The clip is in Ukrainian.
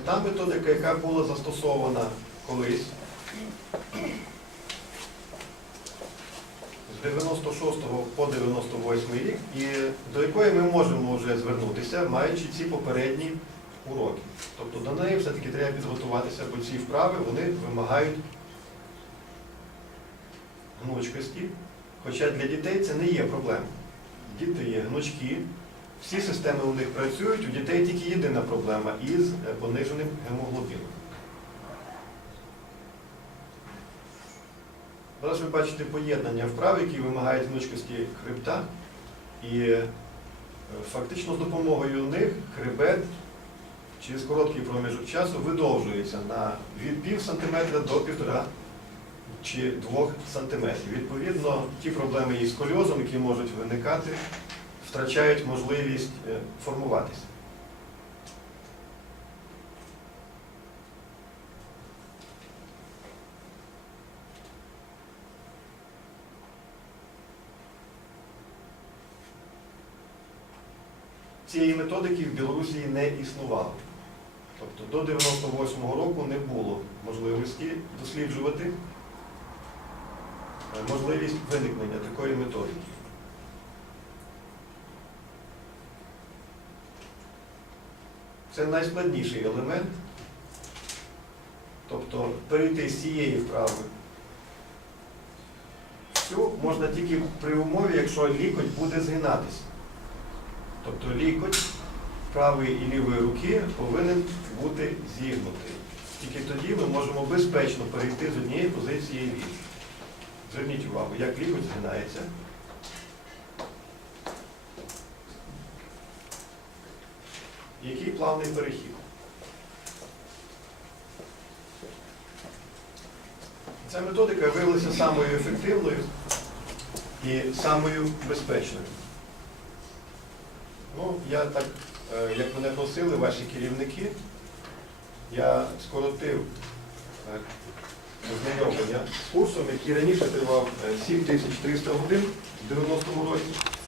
Та методика, яка була застосована колись з 96 по 98 рік, і до якої ми можемо вже звернутися, маючи ці попередні уроки. Тобто до неї все-таки треба підготуватися, бо ці вправи вони вимагають гнучкості. Хоча для дітей це не є проблема. Діти є гнучкі, всі системи у них працюють, у дітей тільки єдина проблема із е, пониженим гемоглобіном. Зараз ви бачите поєднання вправ, які вимагають гнучкості хребта, і е, фактично з допомогою них хребет через короткий проміжок часу видовжується на від пів сантиметра до півтора чи двох сантиметрів. Відповідно, ті проблеми із сколіозом, які можуть виникати, втрачають можливість е, формуватися. Цієї методики в Білорусі не існувало. Тобто до 98-го року не було можливості досліджувати е, можливість виникнення такої методики. Це найскладніший елемент. Тобто перейти з цієї вправи всю можна тільки при умові, якщо лікоть буде згинатися. Тобто лікоть правої і лівої руки повинен бути зігнутий. Тільки тоді ми можемо безпечно перейти з однієї позиції в іншу. Зверніть увагу, як лікоть згинається. Який плавний перехід. Ця методика виявилася самою ефективною і самою безпечною. Ну, я так, е, як мене просили ваші керівники, я скоротив е, ознайомлення з курсом, який раніше тривав е, 7300 годин в 90-му році.